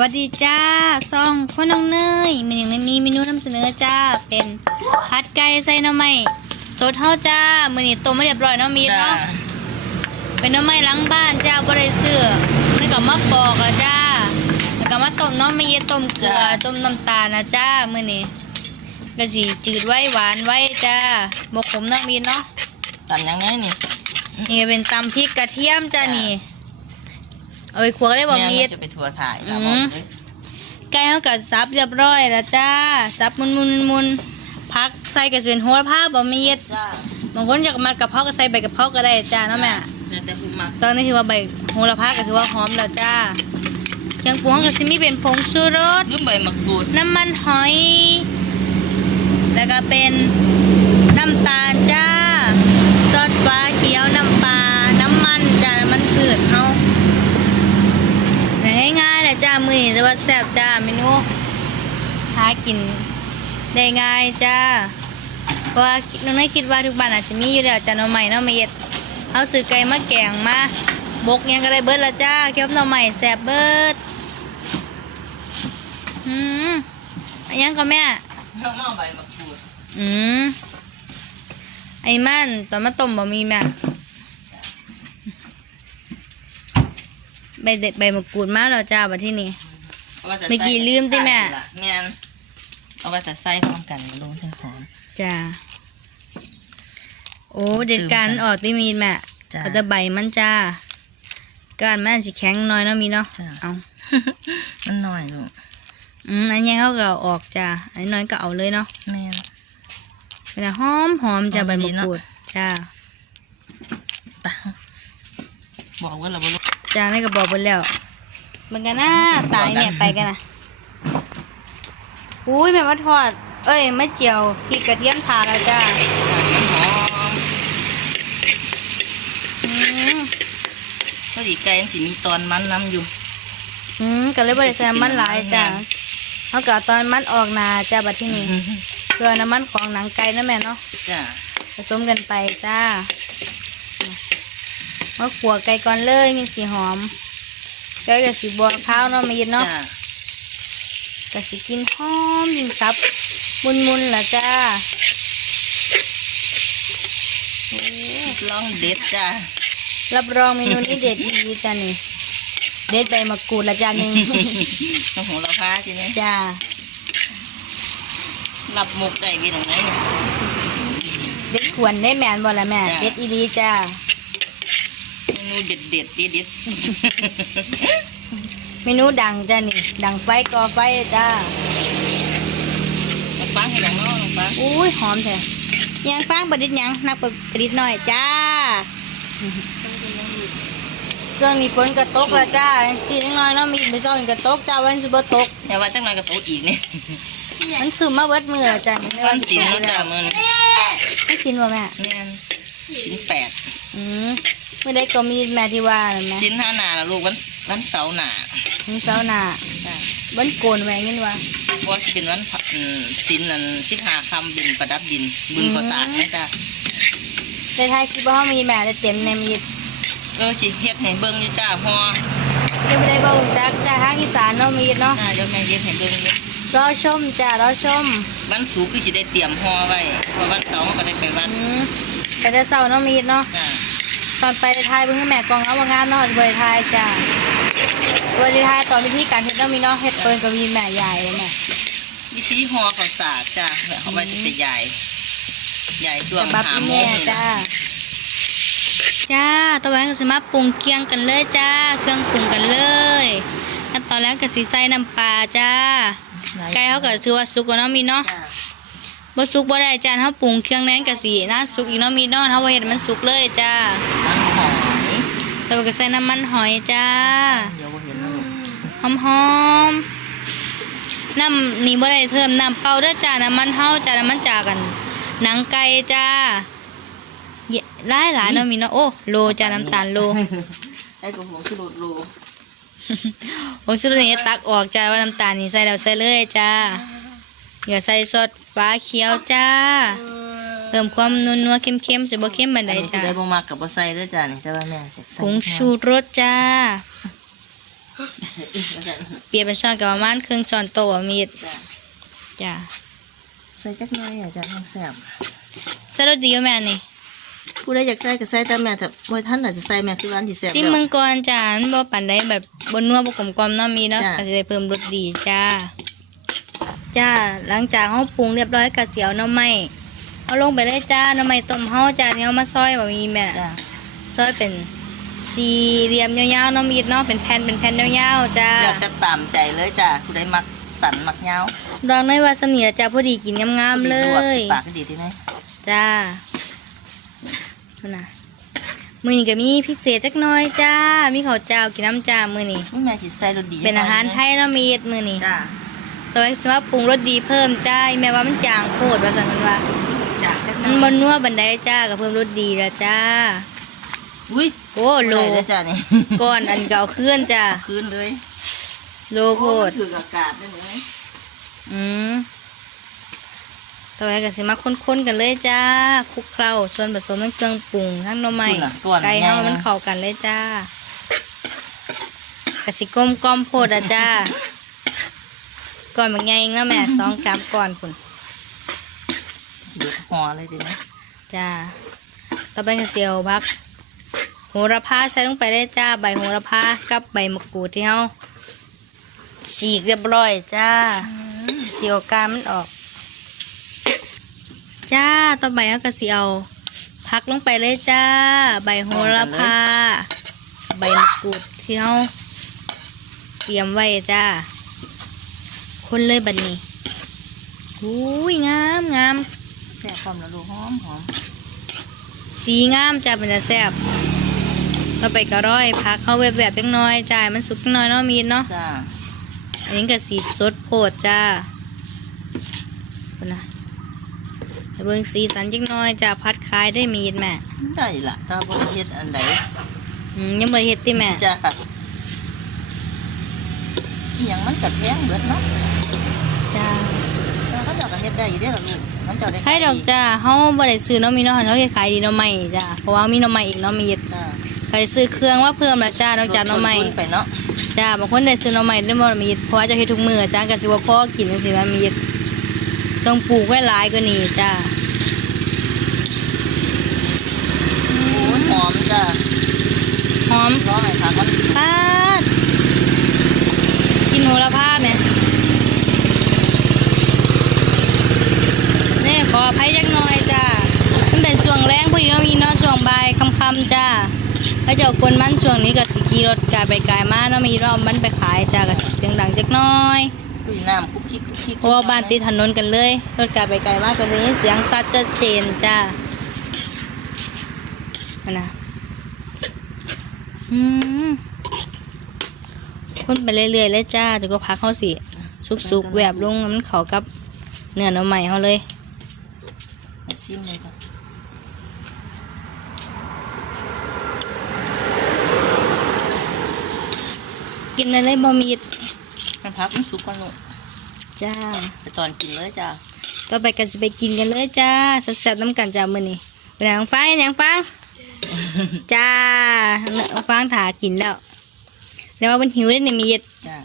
วัสดีจ้าซ่องพ่อน้องเนยมันยังไม่มีเมนูนำเสนอจ้าเป็นผัดไก่ใส่หน่อไม้สดเท่าจ้ามือนี้ต้มมาเรียบร้อยเนาะมีจ้าเนาะเป็นหน่อไม้หล้างบ้านจ้าบ่ได้ซื้อแล้วก็มาปอกแล้วจ้าแล้วก็มาต้มเนาะไม่เย็ดต้มเกลือต้มน้ำตาลนะจ้ามื้อนี้ก็สิจืดไว้หวานไว้จ้าบ่ขมเนาะมีเนาะตำยังไงนี่นี่เป็นตำพริกกระเทียมจ้าจ้ะนี่ เอาไปคั่วได้บ่แม่มีมันจะไปทัวร์ถ่ายอืนะมบอกเลยไก่เขากัดซับเรียบร้อยแล้วจ้าซับมุนมุนมุนมุนพักใส่กระสุนหัวผ้าบ่มีเย็ดจ้าบางคนอยากมากระเพราก็ใส่ใบกระเพราก็ได้จ้าเนาะแม่แล้วแต่ผู้มักตอนนี้ถือว่าใบโหระพาก็ถือว่าหอมแล้วจ้าเครื่องปรุงก็สิมีเป็นผงชูรสลืมใบมะกรูดน้ำมันหอย แล้วก็เป็นน้ำตาลจ้าซอสฟ้าเขียวน้ำปลา น้ำมันจ้าน้ำมันพืชเอาง่ายๆแหละจ้ามื อนี้แต่ว่าแซ่บจ้าเมนูหากินได้ง่ายจ้าเพราะว่าน้องน้อยคิดว่าทุกบ้านอาจจะมีอยู่แล้วจ้าหน่อใหม่เนาะไม่เย็ดเอาซื้อไก่มาแกงมาบกหยังก็ได้เบิดละจ้าเกี่ยวกับหน่อใหม่แซ่บเบิดอืมอันยังก็แม่เอามาใบมะกรูดอืมไอ้มันตอนมาต้มบะมีแม่ใบเด็ดใบมะกรูดมาแล้วจ้าบัดที่นี่ เอาว่าจะเมื่อกี้ลืมติแม่ แม่นเอาว่าจะใส่พร้อมกันลงทั้งหอม จ้าโอ้เด็ดการออกที่มีแม่จ้าเอาแต่ใบมันจ้าการมันสิแข็งหน้อยเนาะมีเนาะจ้าเอามันน้อยลูกอืมอันนี้เขาก็เอาออกจ้าอันนี้น้อยก็เอาเลยเนาะแม่นเป็นหอมหอมจ้าหอมใบมะดีเนาะ กรูดจ้าปะบอกว่าเราบ่รู้จ้านี่ก็บอกไปแล้ว มันกันนะตายเนี่ยไปกันนะอุ้ยแม่มาทอด เอ้ยไม่เจียวพริกกระเทียมทาแล้วจ้ามันหอมอืมพอดีไก่มันสิมีตอนมันน้ำอยู่ อืมก็เลยบริใส่น้ำมันหลายจ้าเขาก็เอาตอนมันออกหนาจ้าบัดที่นี่เพื่อน้ำมันของหนังไก่นะแม่เนาะจ้าผสมกันไปจ้ามาขัวไก่ก่อนเลยมีสีหอม ไก่กับสีบัวข้าวเนาะไมีเนาะจ้าก็สิกินหอมยิ่งซับมุนมุนๆล่ะจ้าโอ้ลองเด็ดจ้ารับรองเมนูนี้เด็ดดีจ้านี่เด็ดใบมะกรูดละจ้าหนึ่งน้ำหูเราพาทีนี้จ้ารับหมกไก่กินตรงไหนเด็ดขวนได้แมนบ่ละแม่จ้ะเด็ดอีดีจ้าเม นูเด็ดเด็ดเด็ดเด็ดเมนูดังจ้านี่ดังไฟก่อไฟจ้าน้ำปังให้ดังเน้องน้ำปังอุ้ยหอมแท้ยังฟางประดิษฐ์หยังนักประดิษฐ์หน่อยจ้าเครื่องนี้ฝนกระตกแล้วจ้าจีนน้อยๆเนาะมีไปซ่อนกระตกจ้าวันสิบ่ตกอย่าว่าจังหน่อยก็โตอีกนี่มันคือมาเบิดมือแล้วจ้ะนี่วันศิลป์เนาะจ้ามันไม่ชินบ่แม่แม่นสินแปดอืม ไม่ได้ก็มีแม่ที่ว่านั่นแหมสินห้าหนาละลูกวันวันเสาร์หนามีเสาหน้าจ้าบันโกนแม่งินว่า เพราะว่าสิเป็นวันพระอืมสินนั่นสิบห้าคำบินประดับดินบุญก่อสร้างนะจ้าได้ทายคิดว่าเฮามีแม่ได้เต็มในมีเออสิเฮ็ดให้เบิ่งอยู่จ้าพอยังไม่ได้บ่รู้จักจ้าทางอีสานเนาะมีเนาะจ้าเดี๋ยวแม่เฮ็ดให้เบิ่งอยู่รอชมจ้ารอชมวันศุกร์คือสิได้เตรียมห่อไว้เพราะวันเสาร์มันก็ได้ไปวัดอืมไปแต่เช้าเนาะมีเนาะ จ้า ตอนไปได้ทายเบิ่งให้แม่กองเอาว่างามเนาะบ่ได้ทายจ้าบ่ได้ทายตอนวิธีการเฮ็ดเนาะมีเนาะเฮ็ดเปิ้นก็มีแม่ใหญ่เลยแม่วิธีห่อข้าวสากจ้าแล้วเอาไว้จะไปใหญ่ใหญ่ช่วฉงบับหาอีโมแม่งนี่จ้านะจ้าต่อไปก็สิมาปรุงเคียงกันเลยจ้า เครื่องปรุงกันเลยขั้นตอนแรกก็สิใส่น้ำปลาจ้า ไก่เขาก็ถือว่าสุกกว่าเนาะมีเนาะจ้าบ่สุกบ่ได้จ้าเขาปรุงเครื่องแน่นก็สิน่าสุกอีกเนาะมีเนาะเขาบ่เฮ็ดให้มันสุกเลยจ้ามันหอย ต่อไปก็ใส่น้ำมันหอยจ้าเดี๋ยวบ่เห็นนะลูกหอมหอมๆน้ำนี่บ่ได้เทิมน้ำเปล่าเด้อจ้าน้ำมันเฮาจ้าน้ำมันจากกันหนังไก่จ้าเยหลายหลายๆเนาะมีเนาะโอ้โลจ้าน้ำตาลโลไอ้กระหัวคือโลดโลผงชูรสนี่ตักออกจ้าว่าน้ำตาลนี่ใส่แล้วใส่เลยจ้าอย่าใส่ซอสฟ้าเขียวจ้า เพิ่มความนัวนัวๆเค็มๆสิบ่เค็มบันไดอันนี้คือจ้าได้บ่มักกับบ่ใส่เด้อจ้านี่แต่ว่าแม่ใส่ใส่ผงชูรสจ้า เปรียบเป็นช้อนกับประมาณครึ่งช้อนโต๊ะอะมีดจ้ะจ้าใส่จักหน่อยอะจ้ะทั้งแซ่บใส่รสดีอยู่แม่นี่ผู้ใดอยากใส่ก็ใส่แต่แม่ถ้าบ่ท่านอาจจะใส่แม่คือว่าอันที่แซ่บซิมแล้วมังกรจ้ามันบ่ปานใดแบบบนนัวบ่กลมกลอมเนาะมีเนาะจ้ะก็สิได้เพิ่มรสดีจ้าจ้าหลังจากเฮาปรุงเรียบร้อยก็สิเอาหน่อไม้ เอาลงไปเลยจ้าหน่อไม้ต้มเฮาจ้าที่เฮามาซอยบ่มีแม่จ้ะซอยเป็นสี่เหลี่ยมยาวๆเนาะมีดเนาะเป็นแผ่นเป็นแผ่นยาวๆจ้าอยากจะตามใจเลยจ้ะผู้ใดมักสันมักยาวดอกน้อยวาสนีจ้าพอดีกินงามๆเลผู้ใดลวกยสิปากก็ดีที่ไหนจ้าพุ่นน่ะมื้อนี้ก็มีพิเศษจักหน่อยจ้า มีข้าวเจ้ากินน้ำจ้ามื้อนี้อุ๊ยแม่สิใส่รสดีเป็นอาหารไทยเนาะมีดมื้อนี้จ้ะตัวเองสิมาปรุงรสดีเพิ่มจ้าแม่ว่ามันจางโพดว่าซั่นมันว่าจ้ะจักห มันบ่นัวบันไดจ้าก็เพิ่มรสดีแล้วจ้า อุ้ยโอ้โลบ่ได้เด้อจ้ะนี่ก้อนอันเก่าเคลื่อนจ้าคืนเลย โลโพดถืออากาศได้ไหมอืมต่อไปก็สิมาค้นๆกันเลยจ้าคลุกเคล้าส่วนผสมทั้งเครื่องปรุงทั้งหน่อไม้คุณน่ะก่อนไก่ใหญ่เฮานะมันเข้ากันเลยจ้ากสิกลมกลอมโพดอะจ้าก่อนมันไงงะแม่สองกรัมก่อนคุณเดือดห่อเลยทีนี้จ้าต่อไปก็เสียวพัก โหระพาใส่ลงไปได้จ้า ใบโหระพากับใบมะกรูดที่เฮาฉีกเรียบร้อยจ้าเสียวกามมันออก จ้าต่อไปเราก็สิเอาพักลงไปเลยจ้า ใบโหระพา ใบมะกรูดที่เฮาเตรียมไว้จ้า คนเลยบัดนี้หูยงามงาม ซ่บความละลูกหอมหอมสีงามจ้าเป็นจะแซ่บต่อไปก็ร้อยพักเข้าแบบแบบเล็กน้อยจ้าให้มันสุกจักหน้อยเนาะมีดเนาะจ้าอันนี้ก็สีสดโพดจ้าคนนะให้เบิ่งสีสันจักหน้อยจ้าพัดขายได้มีดแม่ได้ละถ้าบ่ได้เฮ็ดอันใดอืมยังบ่เฮ็ดติแม่จ้าอหยังมันกัแพงเบิดเนาะจ้า ได้อยู่เด้อล่ะลูกมันเจ้าได้ใครดอกจ้าเฮาบ่ได้ซื้อเนาะมีเนาะเฮาเฮ็ดขายดีเนาะใหม่จ้าเพราะว่ามีเนาะใหม่อีกเนาะมีดจ้าใครซื้อเครื่องว่าเพิ่มละจ้านอกจากเนาะใหม่ลดต้นทุนไปเนาะจ้าบางคนได้ซื้อหน่อไม้ได้บ่มีเพราะว่าจะเฮ็ดทุกมื้อจ้าก็สิว่าพอกินจังซี่ว่ามีต้องปลูกไว้หลายกว่านี้จ้าโอ้หอมจ้าหอมร้องให้ผักมันสุก ปาดกินโหระพาแม่นี่ขออภัยจักหน่อยจ้ามันเป็นช่วงแรงพอดีเนาะมีเนาะช่วงบ่ายค่ำๆจ้าแล้วเจ้ากวนมัน ช่วงนี้ก็สิขี่รถกายไปกายมาเนาะมีรอบมันไปขายจ้าก็สิเสียงดังจักหน้อยลุยน้ำคุกคิกคุกคิกเพราะว่าบ้านติดถนนกันเลย รถไกลไปไกลมากกันเลยเสียงซัดชัดเจนจ้าอันนะอืมคนไปเรื่อยๆเลยจ้าจนก็พักเขาสิสุกๆแวบลงมันเขากับเนื้อหน่อใหม่เขาเลยให้ซิมเลยจ้ะ กินอะไรบะหมี่ให้ผักมันสุกก่อนลูกจ้าไปตอนกินเลยจ้าต่อไปกันจะไปกินกันเลยจ้าแซ่บๆน้ำกันจ้ามื้อนี้เป็นหยังฟังเป็นหยังฟังจ้าน้องฟังถากินแล้วแล้วว่ามันหิวได้ในมีดจ้า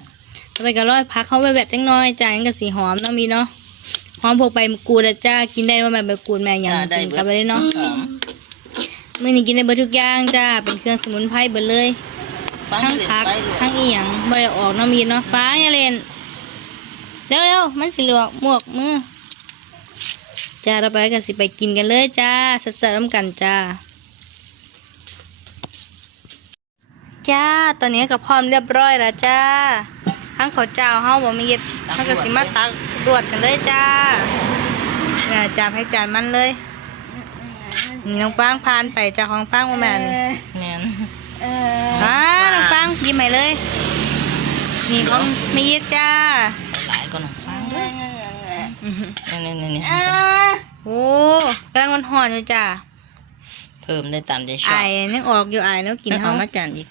ต่อไปก็ร้อยพักเข้าไปแบบจังน้อยจ้างั้นก็สีหอมเนาะมีเนาะหอมพวกใบมะกรูดอะจ้ากินได้ว่าแบบใบมะกรูดแม่อย่างจ้าได้กินเบิกลับไปเลยเนาะหอมมื้อนี้กินได้เบิดทุกอย่างจ้าเป็นเครื่องสมุนไพรเบิดเลยฟัง ทั้งเล่นผักไปลูกทั้งอีหยังบ่ได้ออกเนาะมีเนาะฟ้าอย่าเล่นเร็วๆมันสิลวกหมวกมือจ้าต่อไปก็สิไปกินกันเลยจ้าแซ่บๆน้ำกันจ้าจ้าตอนนี้ก็พร้อมเรียบร้อยแล้วจ้าทั้งข้าวเจ้าเฮาบ่มีเฮ็ดเฮาก็สิมาตักรวดกันเลยจ้าเนี่ยจานให้จานมันเลยนี่น้องฟางผ่านไปจากของฟางว่าแม่นแม่นอ่าน้องฟาง ยิ้มให้เลยนี่ของมีเย็ดจ้าเอาหลายก่อนนะฟังเด้ออื้อหือนี่นี่นี่โอ้กำลังมันหอนอยู่จ้าเพิ่มได้ตามใจชอไอ้บนึกออกอยู่ไอ้นึกกินเอาเฮามาจานอีก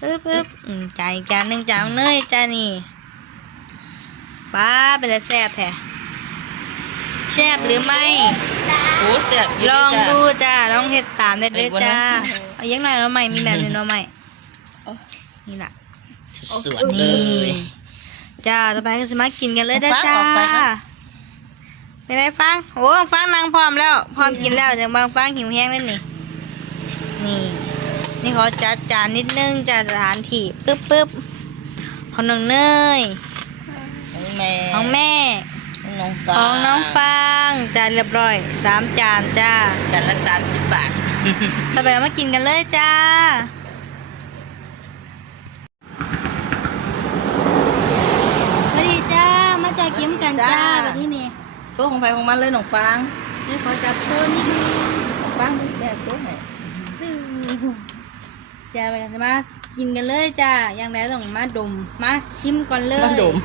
ปึ๊บปึ๊บอืมจ่ายอีกจานหนึ่งจานเนยจ้านี่ป้าเป็นอะไรแซ่บแท้แซ่บหรือไม่โอ้แซ่บอยู่ลเด้องจ้าดูจ้าลองเฮ็ดตามได้เลยไปบ่นะจ้าเอายังหน่อยเราใหม่มีแบบนี้เราใหม่ นี่ล่ะใสวดๆเลยจ้าต่อไปก็สมากินกันเลยได้อฟังจ้าออกไปครับไปได้ฟังโอ้ฟังนางพร้อมแล้ว พร้อมกินแล้วเดี๋ยวบางฟังหิวแห้งแล้วนี่นี่ นี่ขอจัดจานนิดนึงจากสถานที่ปึ๊บปึ๊บของน้องเนยของแม่ของแม่น้องขฟ้าองน้องฟางจานเรียบร้อยสามจานจ้าจานละสามสิบบาทต่อไปมากินกันเลยจ้าสวัสดีจ้า มาจากยิ้มกั นจ้าแบบนี้นี่โซ่ของไฟของมันเลยน้องฟางเดี๋ยวขอจับโชว์นิดนึงน้องฟางแม่โซ่ให้จ้าไปกันสิมากินกันเลยจ้าอย่างแรกต้องมาดมมาชิมก่อนเลยมาดม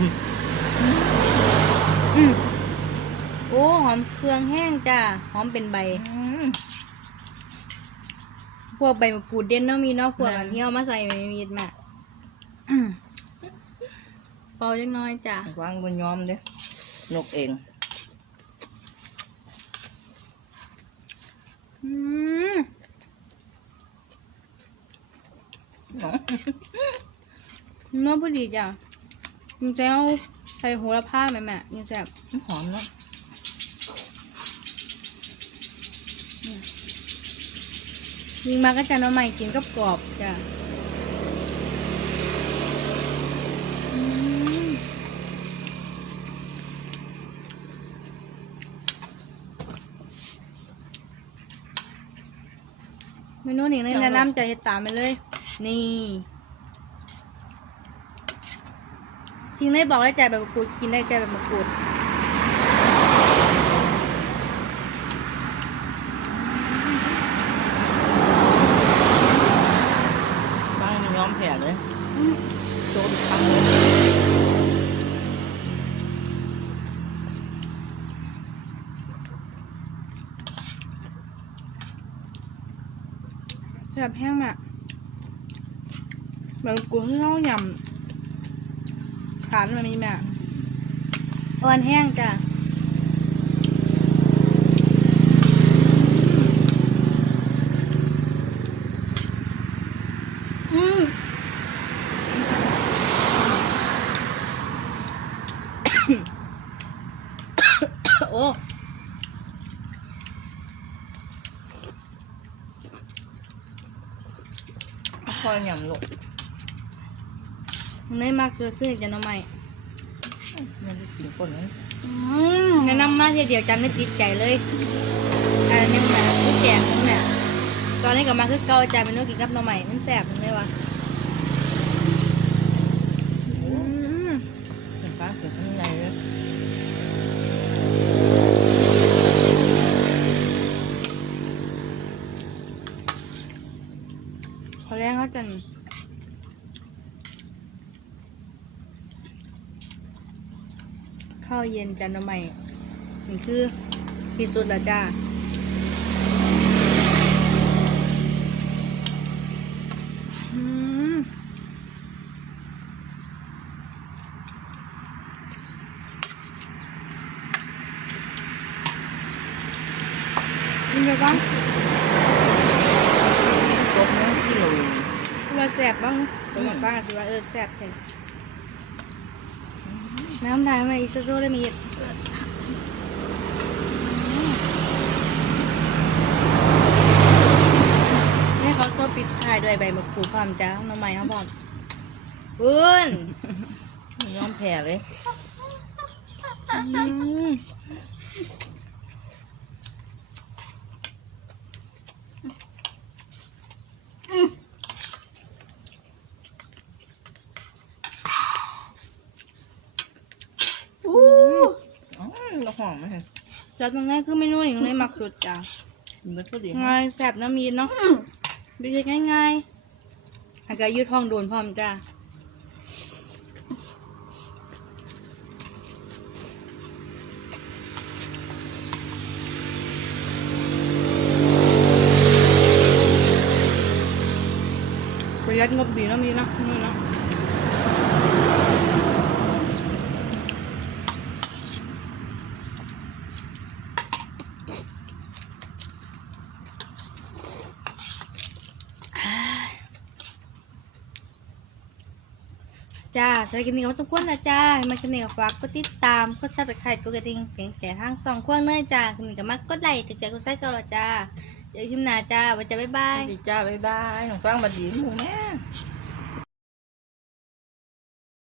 อืมโอ้หอมเครื่องแห้งจ้าหอมเป็นใบอืมพวกใบมะกรูดเด่นเนาะมีเนาะพวกนั่อันนที่เอามาใส่ในมีดมาอืมเปาจังน้อยจ้าน้องฟางบนยอมเด้อ นกเองอืมน้องเนื้อพอดีจ้ะมันจะเอาใส่โหระพาแม่แม่ยังแซ่บหอมเนาะยิงมาก็จะเอาใหม่กินกับกรอบจ้ะ มนูนี้เลยแนะนำจะเฮ็ดตามไปเลย นี่ ทิ้งได้บอกได้ใจแบบมะกรูดกินได้ใจแบบมะกรูด ฟางมันยอมแผ่เลยโซ่ทุกครั้งเลย แบบแห้งอะแบบกุ้งที่เรายำขานมันมีแม่อ่อนแห้งจ้ะอืม โอ้ คอยยำลูกมันได้มากสุดขึ้นจะน้องใหม่มันได้กินคนนั้นแนะนำมาทีเดียวจันได้ติดใจเลยอันนี้แบบผู้แกงนั่นแหละตอนนี้ก็มาคือเกาใจเป็นนูกินกับหน้องใหม่มันแสบมันเลยวะอืม น้องฟางเกิดข้างในเลย ขอแรงเขาจันข้าว เย็นจันทร์ใหม่นี่คือที่สุดละจ้าอืม เป็นไงบ้าง ตบน้ำกิโล ว่าแสบบ้างสมมติบ้างสิว่าเออแสบแท้น้ำลายมาอีกโซ่ๆได้มีดให้เขาโซ่ปิดท้ายด้วยใบมะกรูดพร้อมจ้าน้ำใหม่เขาพร้อมปืนยอมแผ่เลย อืม อู้อ๋อเรา หอมไหมแล้วตรงนี้คือเมนูหนึ่งเลยมักสุดจ้ากินเบิดพอดีง่ายแสบน้ำมีดเนาะดูจะง่ายๆแล้วก็ยืดท้องโดนพร้อมจ้าประหยัดงบดีเนาะมีเนาะนี่เนาะ จ้าสำหรับคลิปนี้ก็สมควรแล้วจ้าให้มาคลิปนี้ก็ฝากกดติดตามกดซับสไครต์กดกระดิ่งเพียงแต่ทั้งสองขั้วเนยจ้าคลิปนี้ก็มากดไลค์กดแชร์กดซับสไครต์กันละจ้าเดี๋ยวคลิปหน้าจ้าไว้จ้าบ๊ายบาย ดีจ้าบ๊ายบายหนูฟังบัดดีหมูแม่